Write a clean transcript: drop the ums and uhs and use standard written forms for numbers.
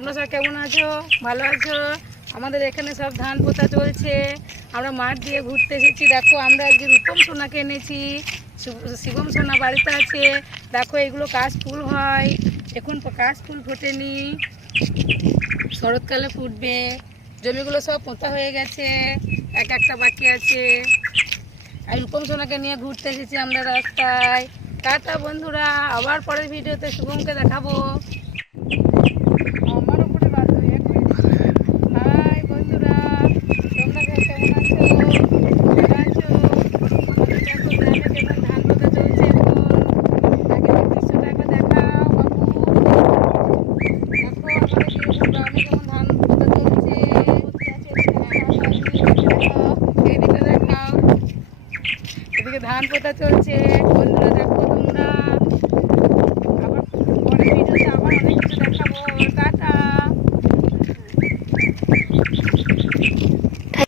তোমরা সব কেমন আছো? ভালো আছো? আমাদের এখানে সব ধান পোতা চলছে। আমরা মাঠ দিয়ে ঘুরতে এসেছি। দেখো আমরা আজকে রূপম সোনাকে এনেছি, শিবম সোনা বাড়িতে আছে। দেখো এগুলো কাশফুল হয়, এখন কাশফুল ফোটেনি, শরৎকালে ফুটবে। জমিগুলো সব পোঁতা হয়ে গেছে, এক একটা বাকি আছে। আর রূপম সোনাকে নিয়ে ঘুরতে এসেছি আমরা রাস্তায়। টাটা বন্ধুরা, আবার পরের ভিডিওতে শুভমকে দেখাবো। আমার উপরে বাদ হয়ে হাই বন্ধুরা, তোমরা কেমন আছো? ভালো আছো? আমাদের দেখো গ্রামে কেমন ধান পোতা চলছে এখন। প্রাকৃতিক দৃশ্যটা একবার দেখাও বাবু। দেখো আমাদের কিরকম গ্রামে কেমন ধান পোতা চলছে। এদিকে দেখাও, এদিকে ধান পোতা চলছে।